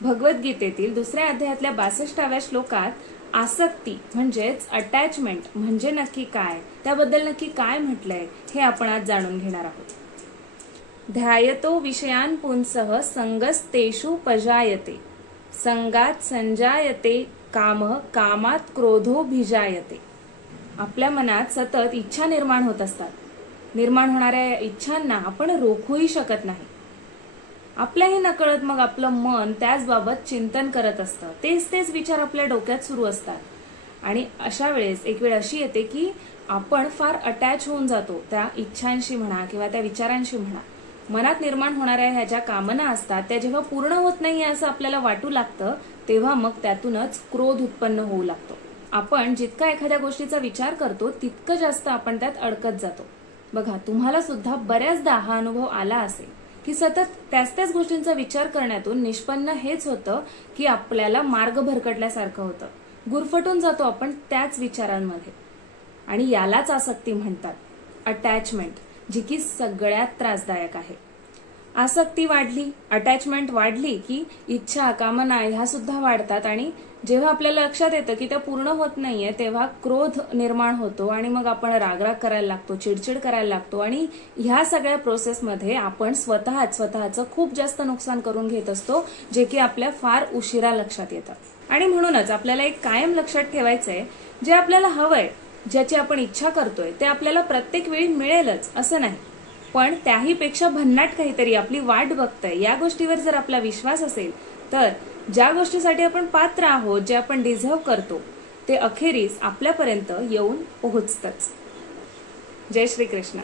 भगवद्गीतेतील 2ऱ्या अध्यायातल्या 62व्या श्लोकात आसक्ती म्हणजेच अटॅचमेंट म्हणजे नक्की काय, त्याबद्दल नक्की काय म्हटलंय हे आपण आज जाणून घेणार आहोत. ध्यायतो विषयान पुंसः संगस्तेषु पजायते, संगात संजायते कामः, कामात क्रोधोभिजायते. आपल्या मनात सतत इच्छा निर्माण होत असतात. निर्माण होणाऱ्या इच्छांना आपण रोखूही शकत नाही. आपल्याही नकळत मग आपलं मन त्याच बाबत चिंतन करत असतं. तेच विचार आपल्या डोक्यात सुरू असतात. आणि अशा वेळेस एक वेळ अशी येते की आपण फार अटॅच होऊन जातो त्या इच्छांशी म्हणा किंवा त्या विचारांशी म्हणा. मनात निर्माण होणाऱ्या ह्या ज्या कामना असतात त्या जेव्हा पूर्ण होत नाहीये असं आपल्याला वाटू लागतं, तेव्हा मग त्यातूनच क्रोध उत्पन्न होऊ लागतो. आपण जितका एखाद्या गोष्टीचा विचार करतो तितकं जास्त आपण त्यात अडकत जातो. बघा, तुम्हाला सुद्धा बऱ्याचदा हा अनुभव आला असेल की सतत त्याच गोष्टींचा विचार करण्यातून निष्पन्न हेच होतं की आपल्याला मार्ग भरकटल्यासारखं होतं. गुरफटून जातो आपण त्याच विचारांमध्ये. आणि यालाच आसक्ती म्हणतात, अटॅचमेंट, जी की सगळ्यात त्रासदायक आहे. आसक्ती वाढली, अटॅचमेंट वाढली की इच्छा कामना ह्या सुद्धा वाढतात. आणि जेव्हा आपल्याला लक्षात येतं की त्या पूर्ण होत नाहीये तेव्हा क्रोध निर्माण होतो आणि मग आपण रागराग करायला लागतो, चिडचिड करायला लागतो. आणि ह्या सगळ्या प्रोसेसमध्ये आपण स्वतःचं खूप जास्त नुकसान करून घेत असतो, जे की आपल्या फार उशिरा लक्षात येतं. आणि म्हणूनच आपल्याला एक कायम लक्षात ठेवायचंय, जे आपल्याला हवंय, ज्याची आपण इच्छा करतोय ते आपल्याला प्रत्येक वेळी मिळेलच असं नाही, पण त्याही पेक्षा भन्नाट काहीतरी आपली वाट बघतंय. या गोष्टीवर जर आपला विश्वास असेल तर ज्या गोष्टीसाठी आपण पात्र आहोत, जे आपण डिझर्व करतो, ते अखेरीस आपल्यापर्यंत येऊन पोहोचतंच. जय श्री कृष्ण.